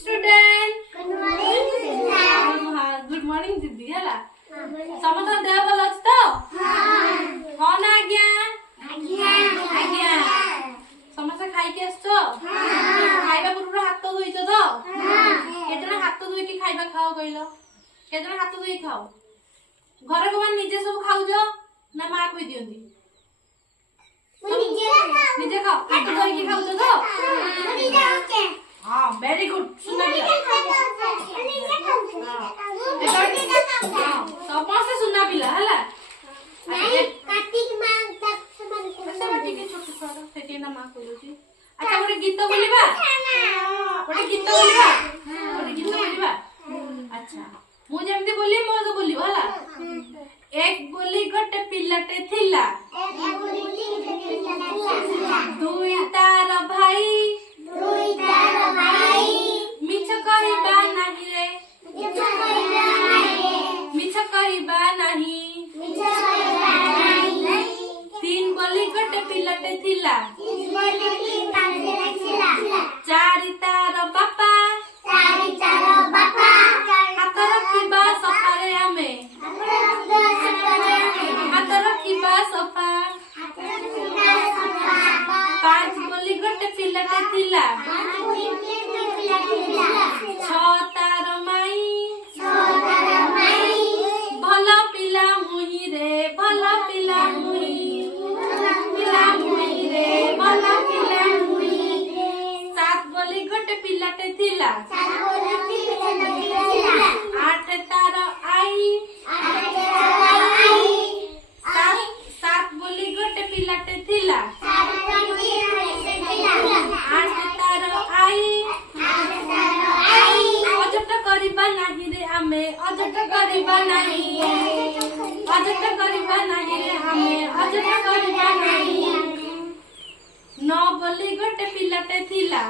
Student. Good morning teacher. हां good morning दीदी हला समस्त देह भल अछि तो हां ना आज्ञा आज्ञा समस्त खाई के आछो खाइबा पूर्व हाथ धोइछ तो केतना हाथ धोइ के खाइबा खाओ कइलो केतना हाथ धोइ खाओ घर को निजे सब खाउजो ना मां कहि दियंती निजे खाओ हाथ धोइ के खाउजो तो हां वेरी गुड सुना समस्त सुना पिला हला कार्तिक मां तक समान बाटी के छोट छोट सेठी ना मां कहलुची अच्छा गोटे गीत बोलिबा गोटे गीत बोलिबा अच्छा मु जेमती बोली मो तो बोलिबो हला एक बोली गोटे पिलाटे थिला दुई तार भाई मिछ कहिबा नाही रे मिछ कहिबा नाही तीन बोली गोटे पिलाटे थिला चारि तार बापा हाथ रखिबा सफारे आमे हाथ रखिबा सफा पांच बोली गोटे पिलाटे थिला छ तार माई भल पिला मुही रे भल पिला मुही रे भल पिला मुही सात बोली गोटे पिलाटे थिला आठ तार आई सात बोली गोटे पिलाटे थिला आठ तार आई अजट करिबा नाही रे आमे अजट करिबा नाही रे आमे अजट करिबा नाही नौ बोली गोटे पिलाटे थिला